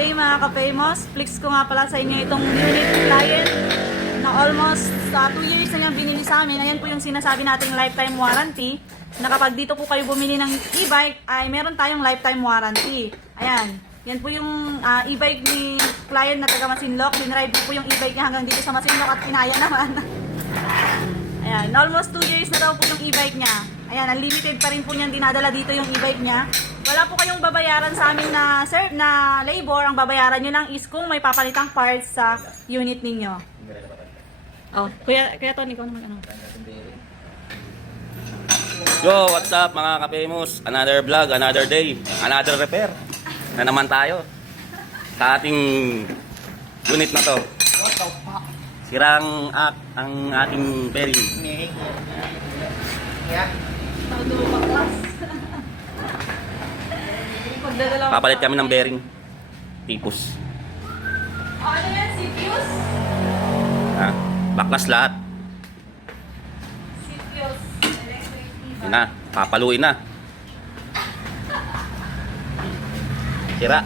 day mga ka-famous. Flex ko nga pala sa inyo itong unit client na almost 2 years na niyang binili sa amin. Ayan po yung sinasabi nating lifetime warranty. Na kapag dito po kayo bumili ng e-bike ay meron tayong lifetime warranty. Ayan. Yan po yung e-bike ni client na taga Masinloc. Dinride po yung e-bike niya hanggang dito sa Masinloc at pinaya naman. Ayan. Almost 2 years na daw po yung e-bike niya. Ayan. Unlimited pa rin po niyang dinadala dito yung e-bike niya. Wala po kayong babayaran sa amin na labor. Ang babayaran nyo lang is kung may papalitang parts sa unit ninyo. Oh, Kuya Tony, ikaw naman ano? Yo, what's up mga ka-famous? Another vlog, another day, another repair. Na naman tayo sa ating unit na to. Sirang ang ating bearing. Papalit kami ng bearing. Tipos. Ano yan? CPUs? Ha? Baklas lahat. CPUs. Electric Yun na, papaluin na. Sira.